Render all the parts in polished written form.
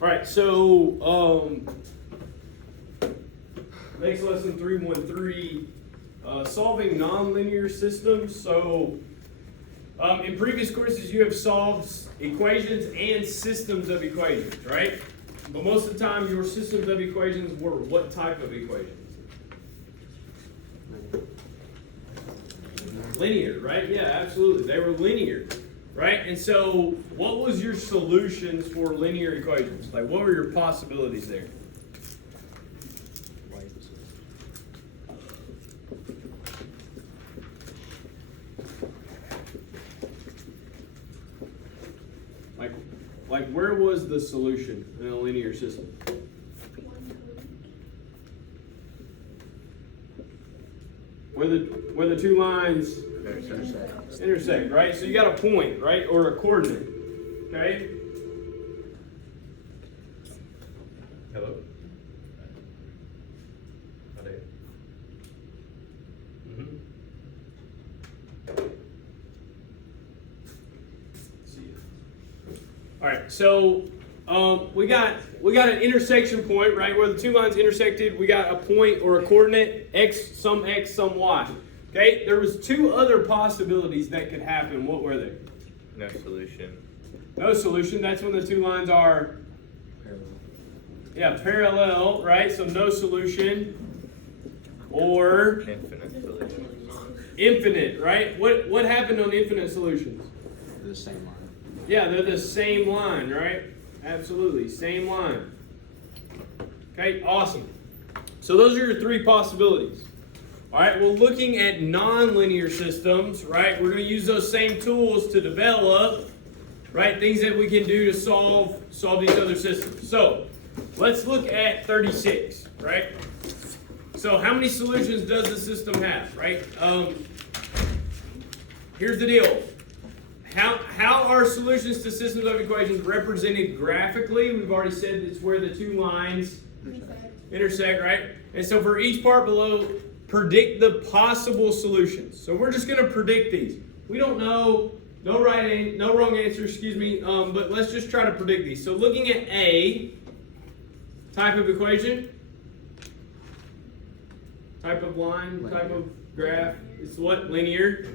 All right, so next lesson 313, solving nonlinear systems. So in previous courses, you have solved equations and systems of equations, right? But most of the time, your systems of equations were what type of equations? Linear, right? Yeah, absolutely. They were linear, right? And so what was your solutions for linear equations? Like, what were your possibilities there? Like where was the solution in a linear system? Where the two lines intersect, right? So you got a point, right, or a coordinate, okay? Hello? All right, so we got an intersection point, right, where the two lines intersected. We got a point or a coordinate, x, some y. Okay, there was two other possibilities that could happen. What were they? No solution. No solution. That's when the two lines are parallel, right? So no solution or Infinite solution. infinite, right? What happened on infinite solutions? The same line. Yeah, they're the same line, right? Absolutely, same line. Okay, awesome. So those are your three possibilities. All right, well, looking at nonlinear systems, right, we're going to use those same tools to develop, right, things that we can do to solve these other systems. So let's look at 36, right? So how many solutions does the system have, right? Here's the deal. How are solutions to systems of equations represented graphically? We've already said it's where the two lines intersect, right? And so for each part below, predict the possible solutions. So we're just going to predict these. We don't know, no wrong answer, but let's just try to predict these. So looking at A, type of equation, type of line, linear. Type of graph, it's what? Linear.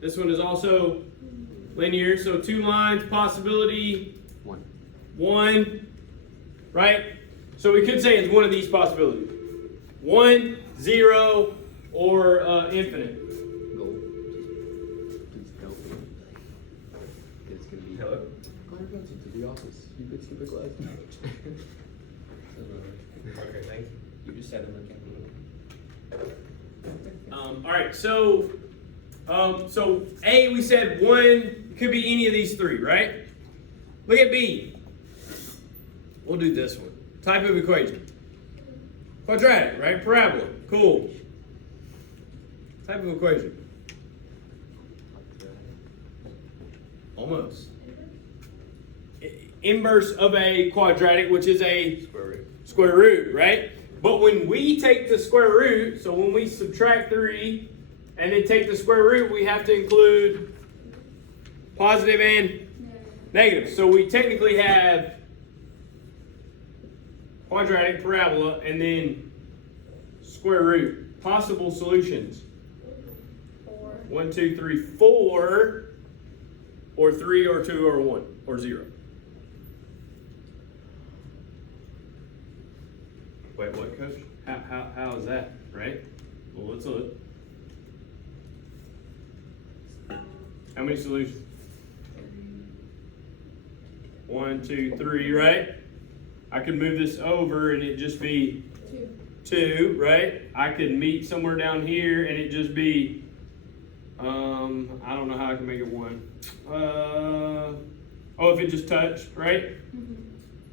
This one is also linear, so two lines, possibility, one, right? So we could say it's one of these possibilities. 1, 0, or infinite. Hello? Go to the office. You could skip a class. Okay, thank you. You just said it All right, so A, we said 1 could be any of these three, right? Look at B. We'll do this one. Type of equation. Quadratic, right? Parabola. Cool. Type of equation. Almost. Inverse of a quadratic, which is a square root, right? But when we take the square root, so when we subtract 3 and then take the square root, we have to include positive and negative. So we technically have quadratic, parabola, and then square root. Possible solutions. 1, 2, 3, 4, or 3, or 2, or 1, or 0. Wait, what, Coach? How is that, right? Well, let's look. How many solutions? 1, 2, 3, right? I could move this over and it just be 2, right? I could meet somewhere down here and it just be, I don't know how I can make it 1. If it just touched, right?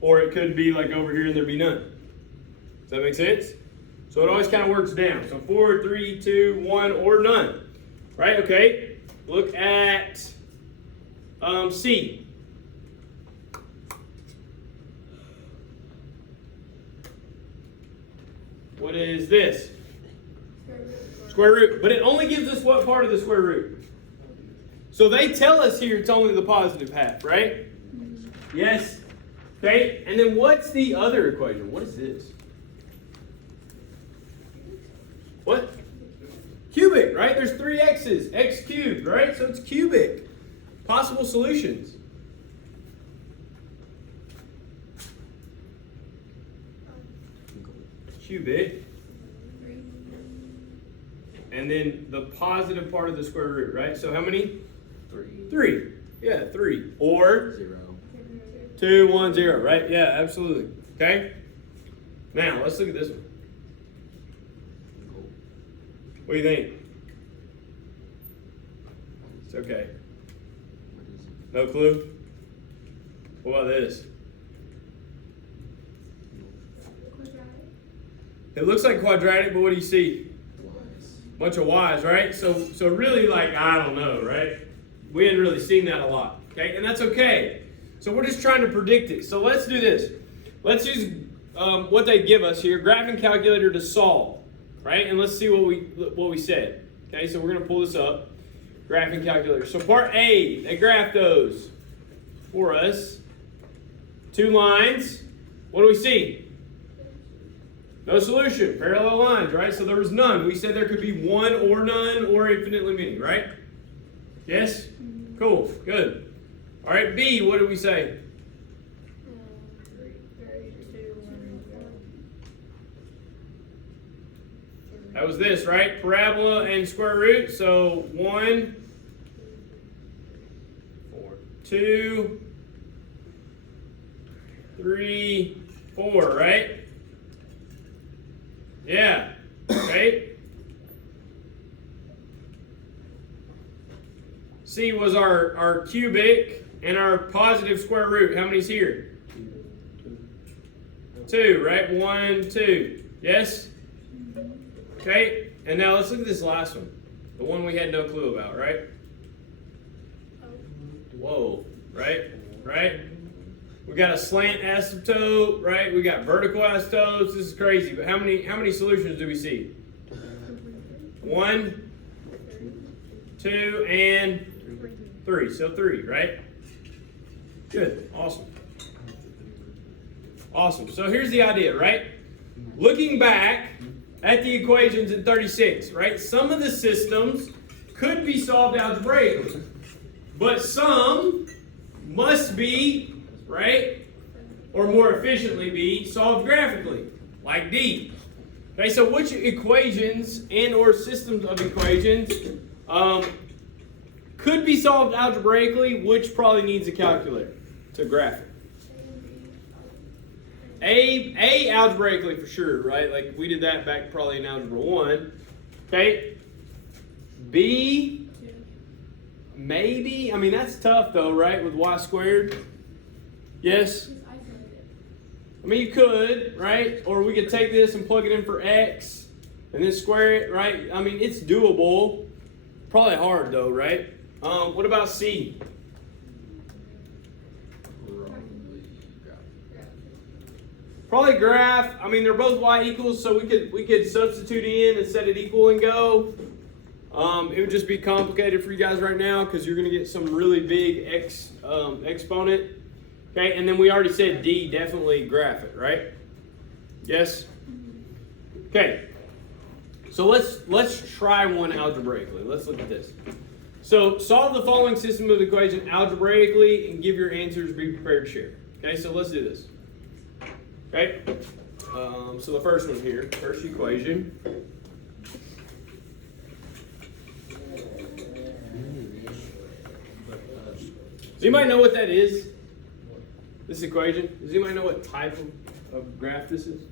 Or it could be like over here and there'd be none. Does that make sense? So it always kind of works down. So 4, 3, 2, 1, or none. Right? Okay. Look at C. What is this? Square root. But it only gives us what part of the square root? So they tell us here it's only the positive half, right? Yes? Okay, and then what's the other equation? What is this? What? Cubic, right? There's 3 x's, x cubed, right? So it's cubic. Possible solutions. Cubic. And then the positive part of the square root, right? So how many? 3. 3. Yeah, 3. Or 0. 2, 1, 0, right? Yeah, absolutely. Okay? Now, let's look at this one. What do you think? It's okay. No clue? What about this? It looks like quadratic, but what do you see? Bunch of y's, right? So really, like, I don't know, right? We hadn't really seen that a lot, okay? And that's okay. So we're just trying to predict it. So let's do this. Let's use what they give us here, graphing calculator to solve, right? And let's see what we said. Okay, so we're gonna pull this up, graphing calculator. So part A, they graphed those for us. 2 lines. What do we see? No solution, parallel lines, right? So there was none. We said there could be one or none or infinitely many, right? Yes? Cool, good. All right, B, what did we say? 3, 2, 1, 0. That was this, right? Parabola and square root. So 1, 4. 2, 3, 4, right? Yeah, okay. C was our cubic and our positive square root. How many's here? 2, right? 1, 2. Yes? Okay, and now let's look at this last one. The one we had no clue about, right? Whoa, right? Right? We got a slant asymptote, right? We got vertical asymptotes. This is crazy. But how many solutions do we see? 1, 2, and 3. So 3, right? Good. Awesome. Awesome. So here's the idea, right? Looking back at the equations in 36, right? Some of the systems could be solved algebraically, but some must be, right, or more efficiently be solved graphically, like D. Okay, so which equations and or systems of equations could be solved algebraically, which probably needs a calculator to graph it? A algebraically for sure, right? Like we did that back probably in algebra 1. Okay. B, maybe. I mean, that's tough though, right? With y squared. Yes? I mean, you could, right? Or we could take this and plug it in for x and then square it, right? I mean, it's doable. Probably hard though, right? What about C? Probably graph. I mean, they're both y equals, so we could substitute in and set it equal and go. It would just be complicated for you guys right now because you're going to get some really big exponent. Okay, and then we already said D, definitely graph it, right? Yes? Okay. So let's try one algebraically. Let's look at this. So solve the following system of equation algebraically and give your answers. Be prepared to share. Okay, so let's do this. Okay. So the first one here, first equation. Does anybody know what that is? This equation? Does anybody know what type of graph this is?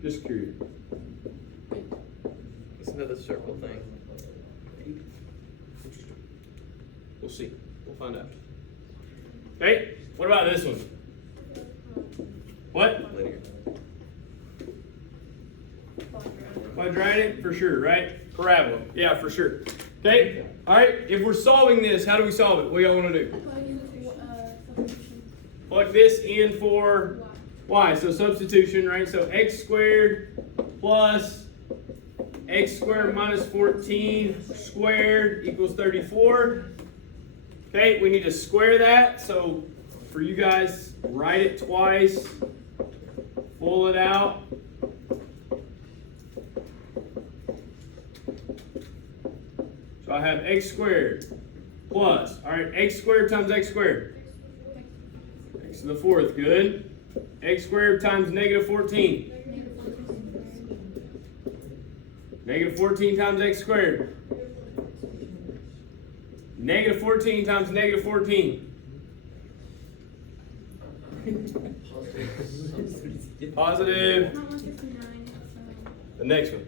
Just curious. Isn't that a circle thing? We'll see. We'll find out. Okay. What about this one? What? Linear. Quadratic for sure, right? Parabola. Yeah, for sure. Okay. All right. If we're solving this, how do we solve it? What do y'all want to do? Plug this in for y. So substitution, right? So x squared plus x squared minus 14 squared equals 34. Okay, we need to square that. So for you guys, write it twice, pull it out. So I have x squared plus, all right, x squared times x squared. X to the fourth, good. X squared times negative 14. Negative 14 times x squared. Negative 14 times negative 14. Positive. The next one.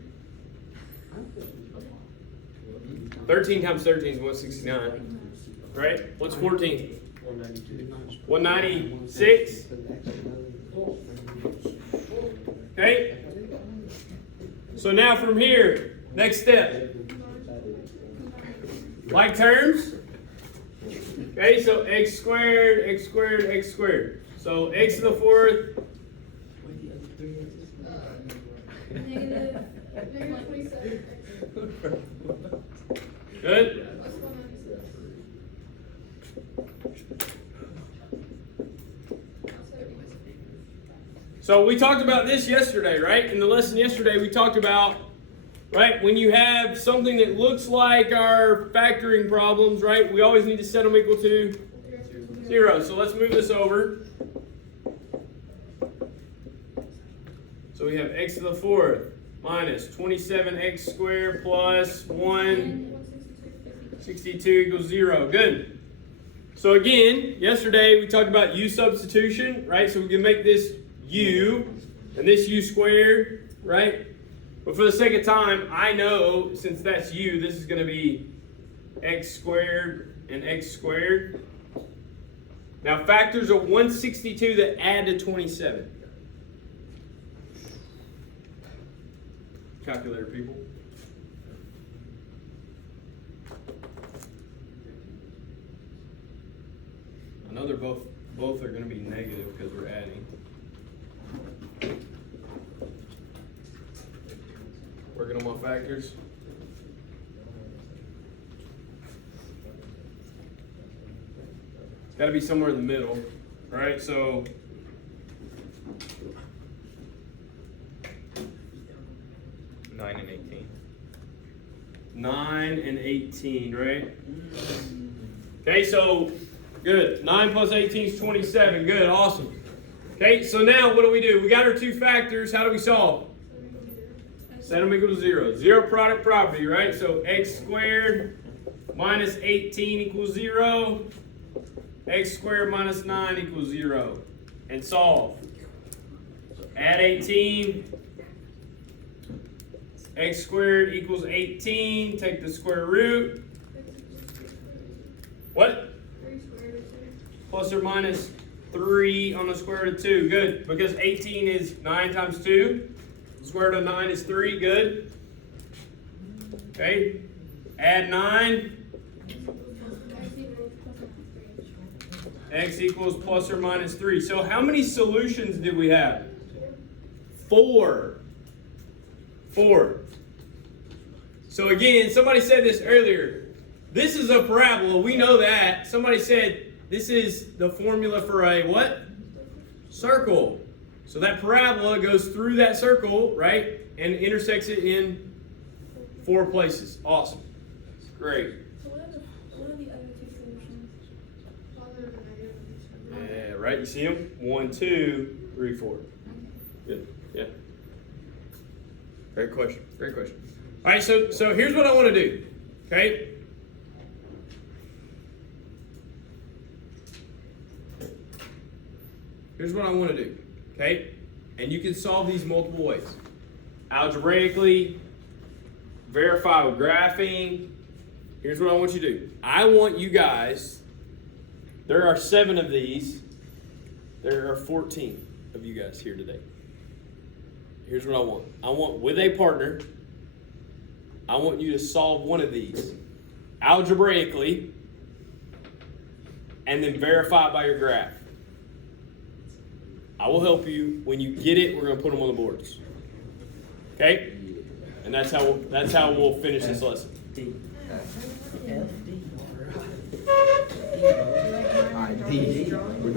13 times 13 is 169. Right? What's 14? 196. Okay? So now from here, next step. Like terms? Okay, so x squared, x squared, x squared. So x to the fourth. Negative 27. Good? So we talked about this yesterday, right? In the lesson yesterday, we talked about, right, when you have something that looks like our factoring problems, right, we always need to set them equal to 0. So let's move this over. So we have x to the fourth minus 27x squared plus 162 equals 0. Good. So again, yesterday we talked about u substitution, right? So we can make this u and this u squared, right? But for the sake of time, I know since that's u, this is going to be x squared and x squared. Now factors of 162 that add to 27. Calculator people. I know they're both are going to be negative because we're adding. Working on my factors. It's got to be somewhere in the middle, right? So 9 and 18. 9 and 18, right? Okay, so good. 9 plus 18 is 27. Good, awesome. Okay, so now what do? We got our two factors. How do we solve? Set them equal to 0. Zero product property, right? So x squared minus 18 equals 0. X squared minus 9 equals 0. And solve. Add 18. X squared equals 18. Take the square root. What? 3 squared is 2. Plus or minus 3 on the square root of 2. Good. Because 18 is 9 times 2. Square root of 9 is 3. Good. Okay. Add 9. X equals plus or minus 3. So how many solutions did we have? 4. 4. So again, somebody said this earlier. This is a parabola. We know that. Somebody said this is the formula for a what? Circle. So that parabola goes through that circle, right? And intersects it in 4 places. Awesome. Great. So what are the other 2 solutions? Positive and negative. Yeah, right. You see them? 1, 2, 3, 4. Good. Yeah. Great question. Great question. All right. So here's what I want to do. Okay. Here's what I want to do. Okay. And you can solve these multiple ways. Algebraically, verify with graphing. Here's what I want you to do. I want you guys, there are 7 of these. There are 14 of you guys here today. Here's what I want. I want, with a partner, I want you to solve one of these algebraically and then verify it by your graph. I will help you. When you get it, we're going to put them on the boards. Okay? And that's how we'll finish this lesson. We're doing